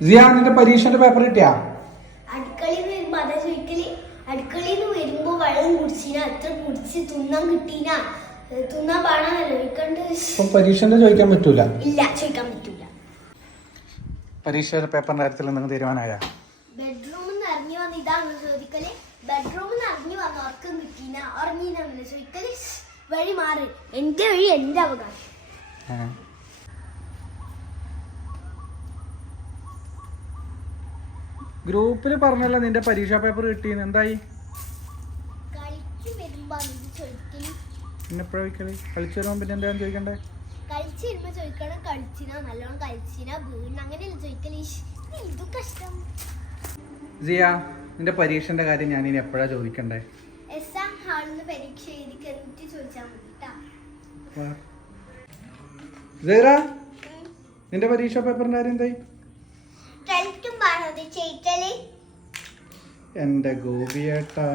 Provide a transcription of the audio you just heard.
സിയ നിന്റെ പരീക്ഷന്റെ പേപ്പർ കിട്ടിയാ? അടുക്കളയിൽ വരുമ്പോ അതാ ചോദിക്കല്. അടുക്കളയിൽ നിന്ന് വരുമ്പോ വെള്ളം കുടിച്ചിനാ, എത്ര കുടിച്ച് തിന്നാൻ കിട്ടീനാ, തിന്നാൻ പാടാന്നല്ലോ ചോദിക്കണ്ട്. പരീക്ഷന്റെ ചോദിക്കാൻ പറ്റൂല? ഇല്ല, ചോദിക്കാൻ പറ്റൂല. പരീക്ഷയുടെ പേപ്പറിന്റെ കാര്യത്തിൽ നിങ്ങൾ തീരുമാനമായ? ബെഡ്റൂമിൽ നിന്ന് ഇറങ്ങി വന്ന് ഇതാണ് ചോദിക്കല്. ബെഡ്റൂമിൽ നിന്ന് ഇറങ്ങി വന്ന് ഉറക്കം കിട്ടീന, ഉറങ്ങിനല്ലേ ചോദിക്കല്. വഴി മാറി, എന്റെ വഴി എന്റെ അവകാശം. ഗ്രൂപ്പില് പറഞ്ഞല്ലോ നിന്റെ പരീക്ഷാ പേപ്പർ കിട്ടിയെന്ന്, എന്തായി? കളിച്ചു വരുമ്പോ ചോദിക്കല്. പിന്നെപ്പോഴാ ചോദിക്കല്? കളിച്ചു വരുമ്പോ പിന്നെ എന്താ ചോദിക്കണ്ടേ? കളിച്ചു വരുമ്പോ ചോദിക്കണം കളിച്ചിനാ, നല്ലോണം കളിച്ചിനാ, വീണ് അങ്ങനെയല്ല ചോദിക്കല്. ഇതും കഷ്ടം. സിയ നിന്റെ പരീക്ഷന്റെ കാര്യം ഞാൻ ഇനി എപ്പോഴാ ചോദിക്കണ്ടേ? എക്സാം ഹാളിൽ നിന്ന് പരീക്ഷ എഴുതി കഴിഞ്ഞിട്ട് ചോദിച്ചാൽ മതി ട്ടാ. സൈറ നിന്റെ പരീക്ഷാ പേപ്പറിന്റെ കാര്യം എന്തായി? കളിക്കും പറഞ്ഞത് ചെയ്യിക്കല്. എന്റെ ഗോപിയേട്ടാ.